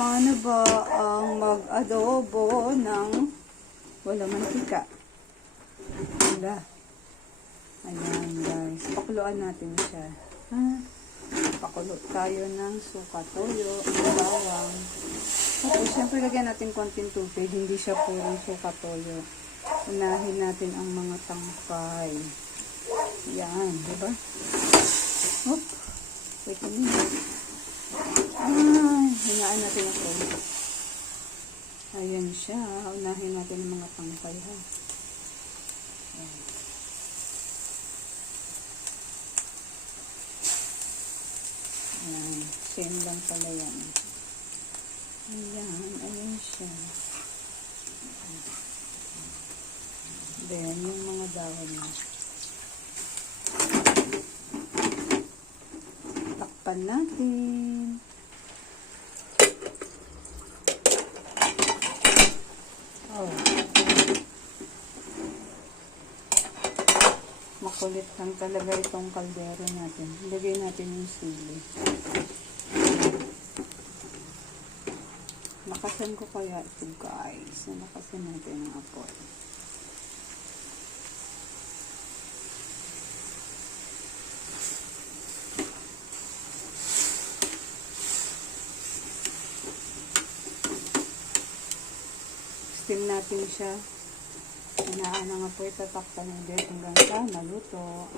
Paano ba ang mag-adobo ng wala mantika? Wala. Ayan guys. Pakuluan natin siya. Ha? Pakulo tayo ng suka, toyo, bawang. Tapos, syempre lagyan natin konting tubig. Hindi siya purong suka, toyo. Unahin natin ang mga tangkay. Yan, di ba? Hop. Wait a minute. Hinaan natin toyo. Ayan siya. Unahin natin ang mga tangkay, ha? Ayan. Ayan. Same lang pala yan. Ayan. Ayan siya. Then, yung mga dahon niya. Takpan natin. Oh. Makulit lang talaga itong kaldero natin. Ilagay natin yung sili. Nakasan ko kaya ito guys. Nakasan natin ang apoy. Steam natin siya. Inaan na nga po itatakpan ulit hanggang sa maluto.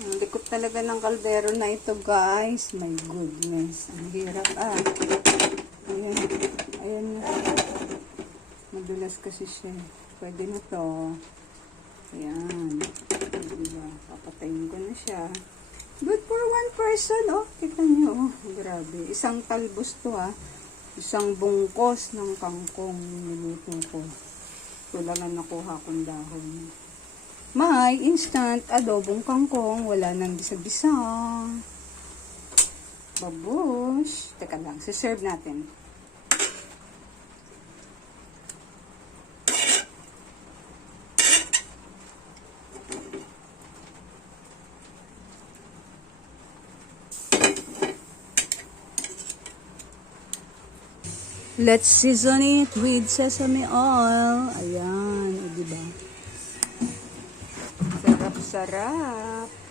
Ang likot talaga ng kaldero na ito guys. My goodness. Ang hirap ah. Ayan. Ayan na. Madulas kasi siya. Pwede na to. Ayan. Diba? Papatayin ko na siya. One person, oh. Kita niyo, oh. Grabe. Isang talbos to, ah. Isang bungkos ng kangkong niluto ko. Ito lang ang nakuha kong dahon. May instant adobong kangkong. Wala nang bisa-bisa. Babush. Teka lang, siserve natin. Let's season it with sesame oil. Ayan, o diba? Sarap-sarap.